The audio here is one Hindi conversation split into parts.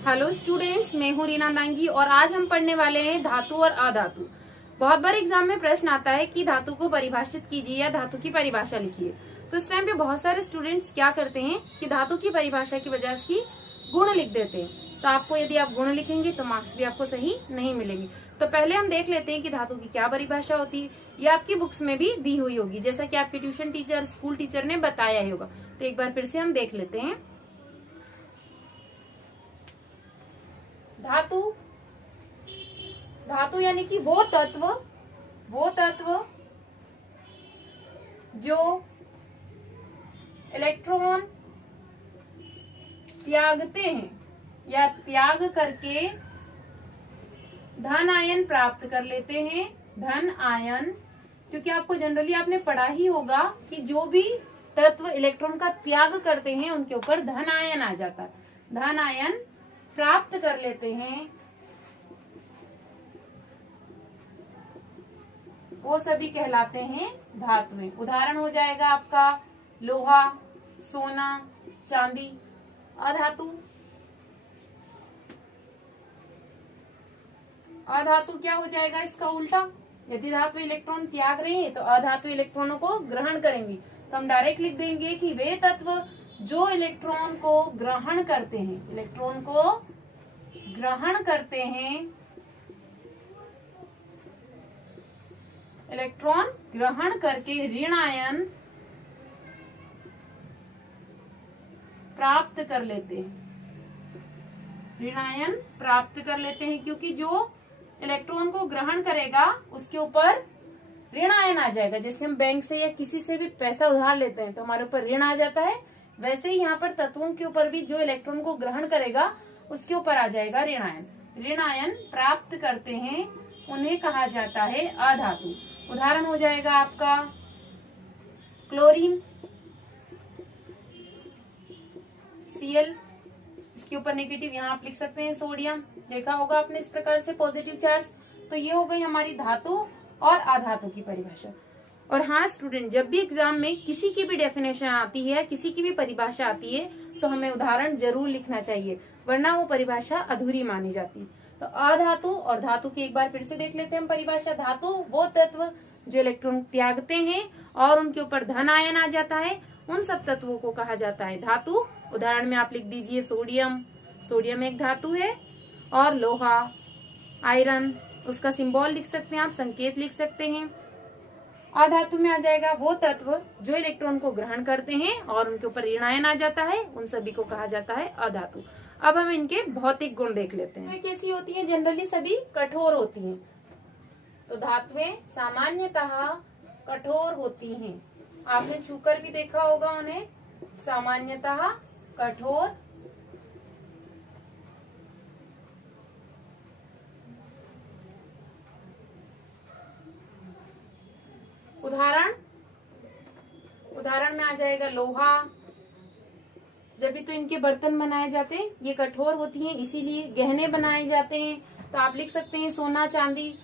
हेलो स्टूडेंट्स, मैं हूँ रीना दांगी और आज हम पढ़ने वाले हैं धातु और अधातु। बहुत बार एग्जाम में प्रश्न आता है कि धातु को परिभाषित कीजिए या धातु की परिभाषा लिखिए। तो इस टाइम पे बहुत सारे स्टूडेंट्स क्या करते हैं कि धातु की परिभाषा की वजह से गुण लिख देते हैं। तो आपको यदि आप गुण लिखेंगे तो मार्क्स भी आपको सही नहीं मिलेंगे। तो पहले हम देख लेते हैं कि धातु की क्या परिभाषा होती है। ये आपकी बुक्स में भी दी हुई होगी, जैसा कि आपके ट्यूशन टीचर, स्कूल टीचर ने बताया ही होगा। तो एक बार फिर से हम देख लेते हैं। धातु, धातु यानी कि वो तत्व जो इलेक्ट्रॉन त्यागते हैं या त्याग करके धन आयन प्राप्त कर लेते हैं। धन आयन, क्योंकि आपको जनरली आपने पढ़ा ही होगा कि जो भी तत्व इलेक्ट्रॉन का त्याग करते हैं उनके ऊपर धन आयन आ जाता है। धन आयन प्राप्त कर लेते हैं, वो सभी कहलाते हैं धातुएं। उदाहरण हो जाएगा आपका लोहा, सोना, चांदी। अधातु, अधातु क्या हो जाएगा इसका उल्टा। यदि धातु इलेक्ट्रॉन त्याग रही है तो अधातु इलेक्ट्रॉनों को ग्रहण करेंगी। तो हम डायरेक्ट लिख देंगे कि वे तत्व जो इलेक्ट्रॉन को ग्रहण करते हैं, इलेक्ट्रॉन को ग्रहण करते हैं, इलेक्ट्रॉन ग्रहण करके ऋण आयन प्राप्त कर लेते हैं। ऋण आयन प्राप्त कर लेते हैं क्योंकि जो इलेक्ट्रॉन को ग्रहण करेगा उसके ऊपर ऋण आयन आ जाएगा। जैसे हम बैंक से या किसी से भी पैसा उधार लेते हैं तो हमारे ऊपर ऋण आ जाता है, वैसे ही यहाँ पर तत्वों के ऊपर भी जो इलेक्ट्रॉन को ग्रहण करेगा उसके ऊपर आ जाएगा ऋण आयन। ऋण आयन प्राप्त करते हैं, उन्हें कहा जाता है अधातु। उदाहरण हो जाएगा आपका क्लोरीन, Cl, इसके ऊपर नेगेटिव यहाँ आप लिख सकते हैं सोडियम। देखा होगा आपने इस प्रकार से पॉजिटिव चार्ज। तो ये हो गई हमारी धातु और अधातु की परिभाषा। और हाँ स्टूडेंट, जब भी एग्जाम में किसी की भी डेफिनेशन आती है, किसी की भी परिभाषा आती है तो हमें उदाहरण जरूर लिखना चाहिए, वरना वो परिभाषा अधूरी मानी जाती है। तो अधातु और धातु की एक बार फिर से देख लेते हैं हम परिभाषा। धातु वो तत्व जो इलेक्ट्रॉन त्यागते हैं और उनके ऊपर धन आयन आ जाता है, उन सब तत्वों को कहा जाता है धातु। उदाहरण में आप लिख दीजिए सोडियम, सोडियम एक धातु है। और लोहा, आयरन, उसका सिंबल लिख सकते हैं आप, संकेत लिख सकते हैं। अधातु में आ जाएगा वो तत्व जो इलेक्ट्रॉन को ग्रहण करते हैं और उनके ऊपर ऋण आयन आ जाता है, उन सभी को कहा जाता है अधातु। अब हम इनके भौतिक गुण देख लेते हैं। कैसी होती है? जनरली सभी कठोर होती हैं। तो धातुएं सामान्यतः कठोर होती हैं। आपने छूकर भी देखा होगा उन्हें, सामान्यतः कठोर। उदाहरण में आ जाएगा लोहा। जब भी तो इनके बर्तन बनाए जाते हैं, ये कठोर होती हैं, इसीलिए गहने बनाए जाते हैं। तो आप लिख सकते हैं सोना, चांदी।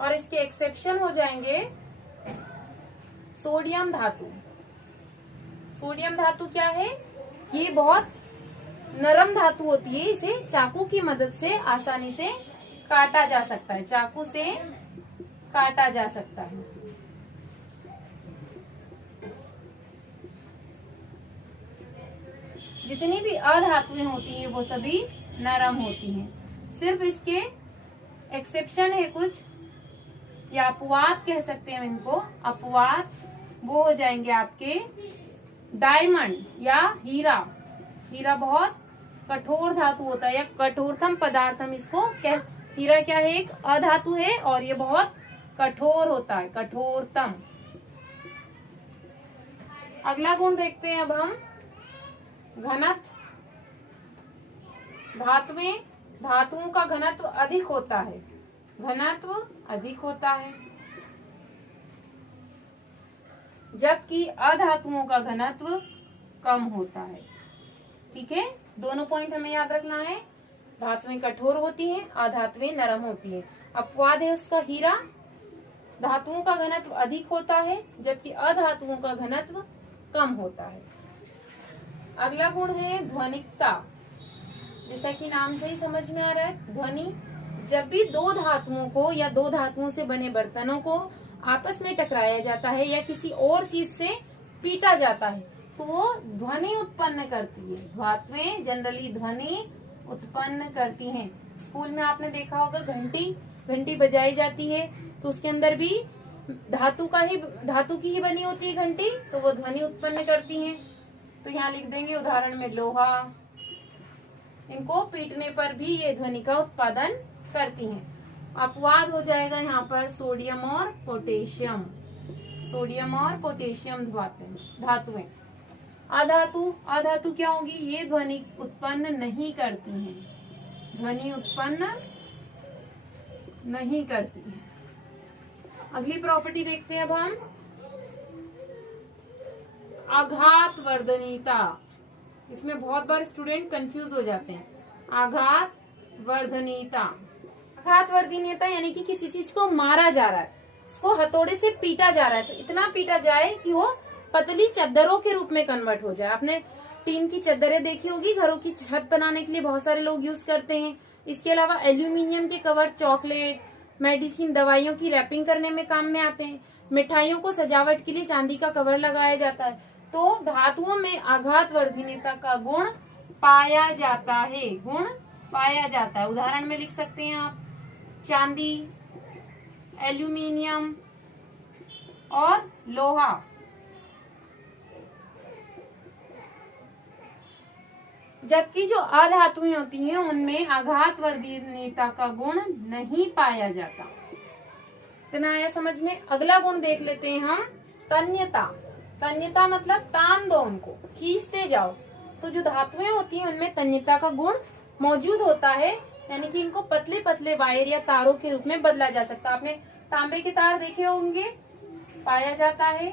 और इसके एक्सेप्शन हो जाएंगे सोडियम धातु। सोडियम धातु क्या है? ये बहुत नरम धातु होती है, इसे चाकू की मदद से आसानी से काटा जा सकता है, चाकू से काटा जा सकता है। जितनी भी अधातुएं होती हैं वो सभी नरम होती हैं। सिर्फ इसके एक्सेप्शन है कुछ, या अपवाद कह सकते हैं इनको, अपवाद। वो हो जाएंगे आपके डायमंड या हीरा। हीरा बहुत कठोर धातु होता है या कठोरतम पदार्थम इसको कह। हीरा क्या है? एक अधातु है और ये बहुत कठोर होता है, कठोरतम। अगला गुण देखते हैं अब हम, घनत्व। धातुओं का घनत्व अधिक होता है, घनत्व अधिक होता है, जबकि अधातुओं का घनत्व कम होता है। ठीक है, दोनों पॉइंट हमें याद रखना है। धातुएं कठोर होती हैं, अधातुएं नरम होती हैं। अपवाद है उसका हीरा, धातुओं का घनत्व अधिक होता है जबकि अधातुओं का घनत्व कम होता है। अगला गुण है ध्वनिकता। जैसा कि नाम से ही समझ में आ रहा है, ध्वनि। जब भी दो धातुओं को या दो धातुओं से बने बर्तनों को आपस में टकराया जाता है या किसी और चीज से पीटा जाता है तो वो ध्वनि उत्पन्न करती है। धातुएं जनरली ध्वनि उत्पन्न करती हैं। स्कूल में आपने देखा होगा घंटी बजाई जाती है तो उसके अंदर भी धातु की ही बनी होती है घंटी, तो वो ध्वनि उत्पन्न करती हैं। तो यहाँ लिख देंगे उदाहरण में लोहा, इनको पीटने पर भी ये ध्वनि का उत्पादन करती हैं। अपवाद हो जाएगा यहाँ पर सोडियम और पोटेशियम। सोडियम और पोटेशियम धातुएं। अधातु क्या होगी? ये ध्वनि उत्पन्न नहीं करती हैं, ध्वनि उत्पन्न नहीं करती है। अगली प्रॉपर्टी देखते हैं अब हम, आघात वर्धनीयता। इसमें बहुत बार स्टूडेंट कंफ्यूज हो जाते हैं। आघात वर्धनीयता यानी कि किसी चीज को मारा जा रहा है, इसको हथौड़े से पीटा जा रहा है, तो इतना पीटा जाए कि वो पतली चद्दरों के रूप में कन्वर्ट हो जाए। आपने टीन की चद्दरें देखी होगी, घरों की छत बनाने के लिए बहुत सारे लोग यूज करते हैं। इसके अलावा एल्यूमिनियम के कवर चॉकलेट, मेडिसिन, दवाइयों की रैपिंग करने में काम में आते हैं। मिठाइयों को सजावट के लिए चांदी का कवर लगाया जाता है। तो धातुओं में आघात वर्धनीयता का गुण पाया जाता है, उदाहरण में लिख सकते हैं आप चांदी, एल्यूमिनियम और लोहा। जबकि जो अधातुएं होती हैं उनमें आघात वर्धनीयता का गुण नहीं पाया जाता। इतना आया समझ में? अगला गुण देख लेते हैं हम, तन्यता मतलब तान दो, उनको खींचते जाओ। तो जो धातुएं होती हैं उनमें तन्यता का गुण मौजूद होता है, यानी कि इनको पतले पतले वायर या तारों के रूप में बदला जा सकता है। आपने तांबे के तार देखे होंगे, पाया जाता है,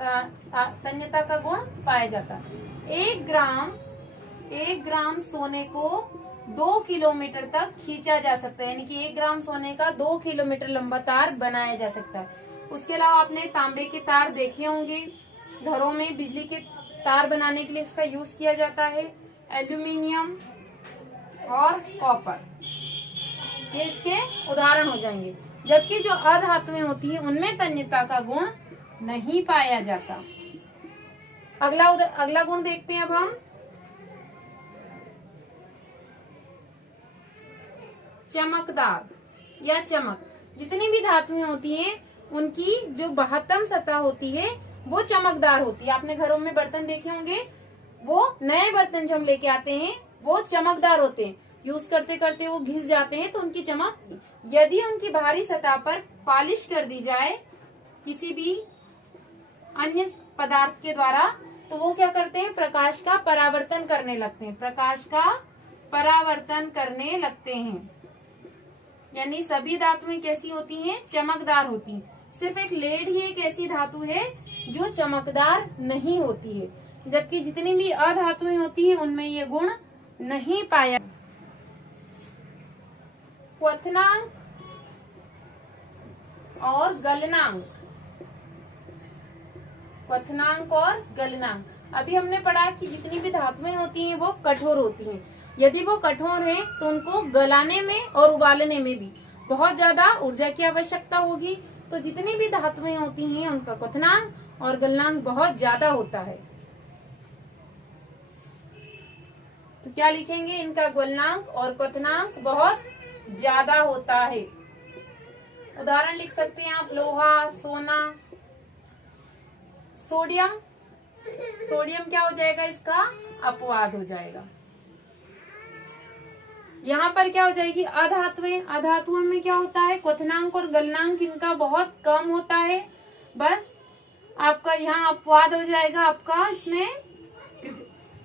तन्यता का गुण पाया जाता है। 1 ग्राम सोने को 2 किलोमीटर तक खींचा जा सकता है, यानी कि 1 ग्राम सोने का 2 किलोमीटर लंबा तार बनाया जा सकता है। उसके अलावा आपने तांबे के तार देखे होंगे, घरों में बिजली के तार बनाने के लिए इसका यूज किया जाता है। एल्यूमिनियम और कॉपर, ये इसके उदाहरण हो जाएंगे। जबकि जो अधातुएं होती है उनमें तन्यता का गुण नहीं पाया जाता। अगला गुण देखते हैं अब हम, चमकदार या चमक। जितनी भी धातुएं होती हैं उनकी जो बाह्यतम सतह होती है वो चमकदार होती है। आपने घरों में बर्तन देखे होंगे, वो नए बर्तन जो हम लेके आते हैं वो चमकदार होते हैं, यूज करते करते वो घिस जाते हैं तो उनकी चमक, यदि उनकी बाहरी सतह पर पॉलिश कर दी जाए किसी भी अन्य पदार्थ के द्वारा, तो वो क्या करते हैं? प्रकाश का परावर्तन करने लगते हैं। यानी सभी धातुएं कैसी होती हैं? चमकदार होती हैं। सिर्फ एक लेड ही एक ऐसी धातु है जो चमकदार नहीं होती है, जबकि जितनी भी अधातुएं होती हैं उनमें ये गुण नहीं पाया। क्वथनांक और गलनांक। अभी हमने पढ़ा कि जितनी भी धातुएं होती हैं वो कठोर होती हैं। यदि वो कठोर हैं तो उनको गलाने में और उबालने में भी बहुत ज्यादा ऊर्जा की आवश्यकता होगी। तो जितनी भी धातुएं होती हैं उनका क्वथनांक और गलनांक बहुत ज्यादा होता है। तो क्या लिखेंगे? इनका गलनांक और क्वथनांक बहुत ज्यादा होता है। उदाहरण लिख सकते हैं आप, लोहा, सोना। सोडियम क्या हो जाएगा? इसका अपवाद हो जाएगा। यहाँ पर क्या हो जाएगी? अधातुओं में क्या होता है? क्वथनांक और गलनांक इनका बहुत कम होता है। बस आपका यहाँ अपवाद हो जाएगा आपका, इसमें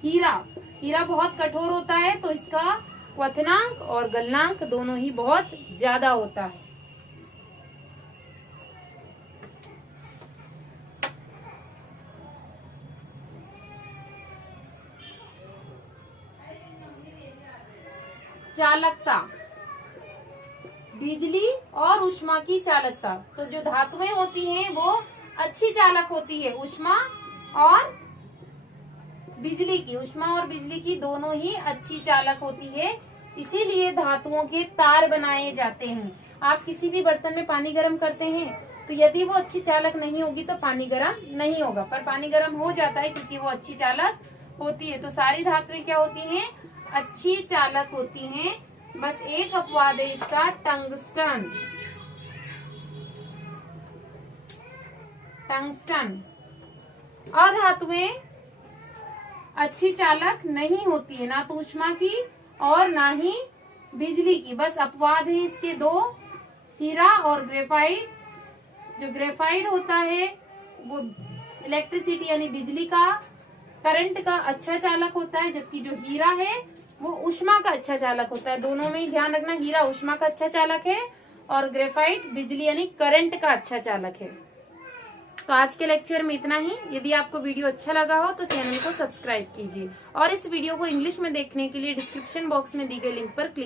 हीरा बहुत कठोर होता है तो इसका क्वथनांक और गलनांक दोनों ही बहुत ज्यादा होता है। चालकता, बिजली और ऊष्मा की चालकता। तो जो धातुएं होती हैं वो अच्छी चालक होती है, ऊष्मा और बिजली की, ऊष्मा और बिजली की दोनों ही अच्छी चालक होती है, इसीलिए धातुओं के तार बनाए जाते हैं। आप किसी भी बर्तन में पानी गर्म करते हैं तो यदि वो अच्छी चालक नहीं होगी तो पानी गर्म नहीं होगा, पर पानी गर्म हो जाता है क्योंकि वो अच्छी चालक होती है। तो सारी धातुएं क्या होती हैं? अच्छी चालक होती हैं। बस एक अपवाद है इसका, टंगस्टन। टंगस्टन अधातुएं अच्छी चालक नहीं होती है, ना तो ऊष्मा की और ना ही बिजली की। बस अपवाद है इसके दो, हीरा और ग्रेफाइट। जो ग्रेफाइट होता है वो इलेक्ट्रिसिटी यानी बिजली का, करंट का अच्छा चालक होता है, जबकि जो हीरा है वो ऊष्मा का अच्छा चालक होता है। दोनों में ध्यान रखना, हीरा ऊष्मा का अच्छा चालक है और ग्रेफाइट बिजली यानी करंट का अच्छा चालक है। तो आज के लेक्चर में इतना ही। यदि आपको वीडियो अच्छा लगा हो तो चैनल को सब्सक्राइब कीजिए और इस वीडियो को इंग्लिश में देखने के लिए डिस्क्रिप्शन बॉक्स में दी गई लिंक पर क्लिक